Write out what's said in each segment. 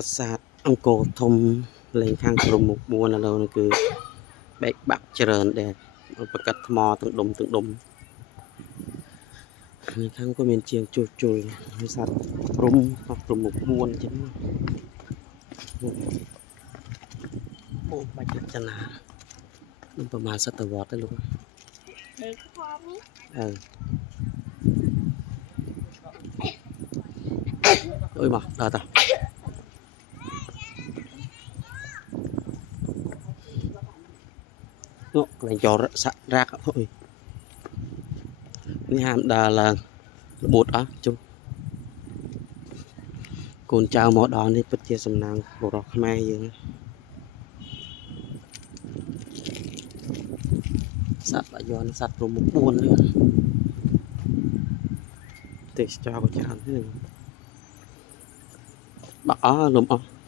ប្រាសាទអង្គរធំលេងខាងក្រុមមុខ4ឥឡូវនេះគឺបែកបាក់ច្រើនដែរប្រកាត់ថ្មទាំងដុំនេះខាងក៏មានជាងជួសជុលប្រាសាទព្រំមុខ4អញ្ចឹងអូបាច់រចនានឹងប្រមាណសតវត្សទៅលោកដេកធំនេះអើយមកដល់តានោះកន្លែងចូលសាក់រាក់អើយនេះហាមដើរឡើងរបួតអស់ជុំកូនចៅមកដល់នេះពិតជាសំណាងបុរសខ្មែរយើងសត្វបាយ័នសត្វព្រំមុខ4នេះទេសចរក៏ច្រើនហ្នឹងបាក់អស់លំអស់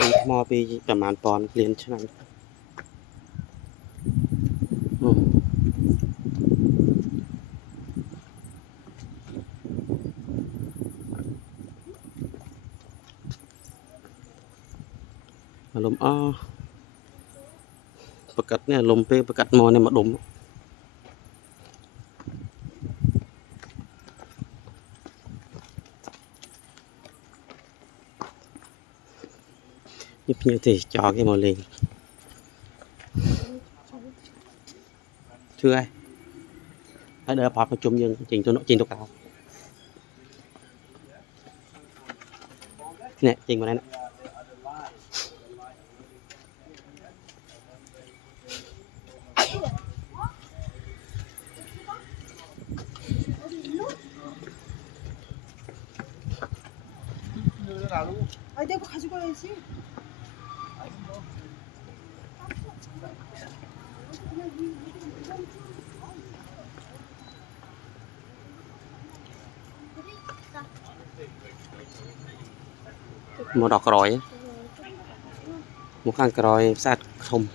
ដុំថ្មពីប្រហែលពាន់លានឆ្នាំលំអស់ប្រកាត់នេះលំពេលប្រកាត់មកនេះមកដុំនេះភ្ញៀវទេសចរគេមកលេងជឿហើយដល់ផាត់ប្រជុំយើងចេញទៅចេញទៅក្រៅនេះចេញមកនេះ아니 내가 가지고 가야지. một đọt rồi một khăn rồi sát không